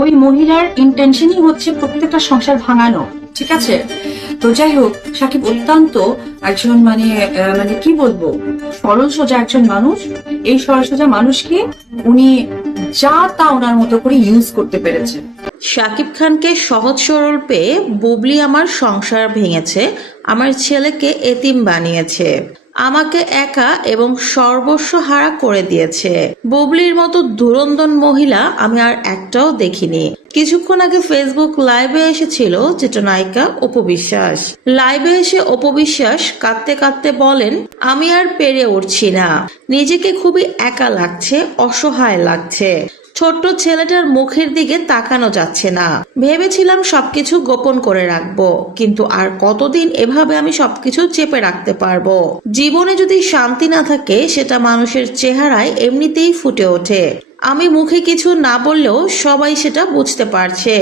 ওই মহিলার ইন্টেনশনই হচ্ছে প্রত্যেকটা সংসার ভাঙানো, ঠিক আছে? তো যাই হোক, সাকিব অত্যন্ত একজন মানে কি বলবো, সরল সোজা একজন মানুষ। এই সরল সোজা মানুষকে উনি যা তা ওনার মতো করে ইউজ করতে পেরেছে। শাকিব খানকে সহজ সরল পেয়ে বুবলি আমার সংসার ভেঙেছে, আমার ছেলেকে এতিম বানিয়েছে, আমাকে একা এবং সর্বস্ব হারা করে দিয়েছে। বুবলির মতো ধুরন্ধর মহিলা আমি আর একটাও দেখিনি। কিছুক্ষণ আগে ফেসবুক লাইভে এসেছিল চিত্রনায়িকা অপু বিশ্বাস। লাইভে এসে অপু বিশ্বাস কাঁদতে কাঁদতে বলেন, আমি আর পেরে উঠছি না, নিজেকে খুবই একা লাগছে, অসহায় লাগছে, ছোট্ট ছেলেটার মুখের দিকে তাকানো যাচ্ছে না। ভেবেছিলাম সবকিছু গোপন করে রাখবো, কিন্তু আর কতদিন এভাবে আমি সবকিছু চেপে রাখতে পারবো? জীবনে যদি শান্তি না থাকে সেটা মানুষের চেহারায় এমনিতেই ফুটে ওঠে। আমি মুখে কিছু না বললেও সবাই সেটা বুঝতে পারছে।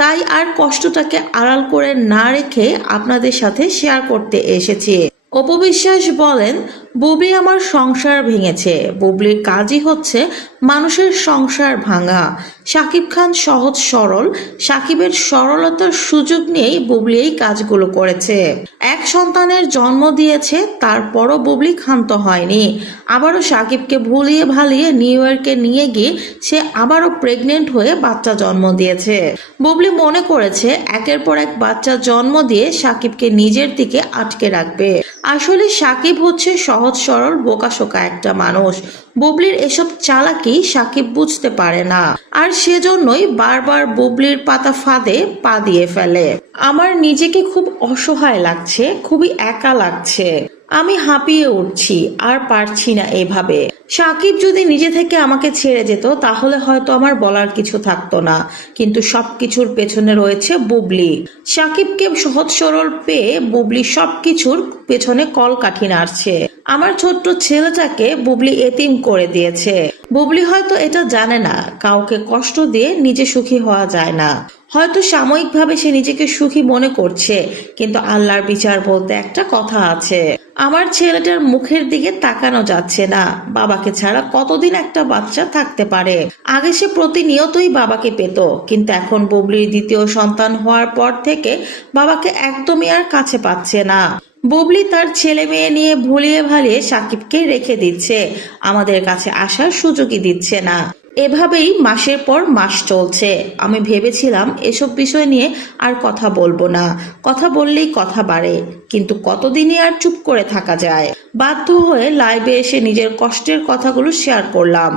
তাই আর কষ্টটাকে আড়াল করে না রেখে আপনাদের সাথে শেয়ার করতে এসেছি। অপবিশ্বাস বলেন, বুবলি আমার সংসার ভেঙেছে। বুবলির কাজই হচ্ছে মানুষের সংসার ভাঙা। শাকিব খান সহজ সরল, শাকিবের সরলতার সুযোগ নিয়েই বুবলি এই কাজগুলো করেছে। এক সন্তানের জন্ম দিয়েছে, তারপরও বুবলি ক্ষান্ত হয়নি। আবারও শাকিবকে ভুলিয়ে ভালিয়ে নিউ ইয়র্কে নিয়ে গিয়ে সে আবারও প্রেগনেন্ট হয়ে বাচ্চা জন্ম দিয়েছে। বুবলি মনে করেছে একের পর এক বাচ্চা জন্ম দিয়ে শাকিবকে নিজের দিকে আটকে রাখবে। আসলে শাকিব হচ্ছে সহজ সরল বোকাশোকা একটা মানুষ। বুবলির এসব চালাকি শাকিব বুঝতে পারে না, আর সেজন্যই বারবার বুবলির পাতা ফাঁদে পা দিয়ে ফেলে। আমার নিজেকে খুব অসহায় লাগছে, খুবই একা লাগছে, আমি হাঁপিয়ে উঠছি, আর পারছি না এভাবে। সাকিব যদি নিজে থেকে আমাকে ছেড়ে যেত তাহলে হয়তো আমার বলার কিছু থাকতো না, কিন্তু সবকিছুর পেছনে রয়েছে বুবলি। সাকিবকে সহজ সরল পেয়ে বুবলি সবকিছুর পেছনে কলকাঠি নাড়ছে। আমার ছোট্ট ছেলেটাকে বুবলি এতিম করে দিয়েছে। বুবলি হয়তো এটা জানে না, কাউকে কষ্ট দিয়ে নিজে সুখী হওয়া যায় না। হয়তো সাময়িকভাবে সে নিজেকে সুখী মনে করছে, কিন্তু আল্লাহর বিচার বলতে একটা কথা আছে। আমার ছেলেটার মুখের দিকে তাকানো যাচ্ছে না। বাবাকে ছাড়া কতদিন একটা বাচ্চা থাকতে পারে? আগে সে প্রতিনিয়তই বাবাকে পেত, কিন্তু এখন বুবলির দ্বিতীয় সন্তান হওয়ার পর থেকে বাবাকে একদমই আর কাছে পাচ্ছে না। বুবলি তার ছেলে মেয়ে নিয়ে ভুলিয়ে ভালিয়ে সাকিবকে রেখে দিচ্ছে, আমাদের কাছে আসার সুযোগই দিচ্ছে না। এভাবেই মাসের পর মাস চলছে। আমি ভেবেছিলাম এসব বিষয় নিয়ে আর কথা বলবো না, কথা বললেই কথা বাড়ে, কিন্তু কতদিনই আর চুপ করে থাকা যায়। বাধ্য হয়ে লাইভে এসে নিজের কষ্টের কথাগুলো শেয়ার করলাম।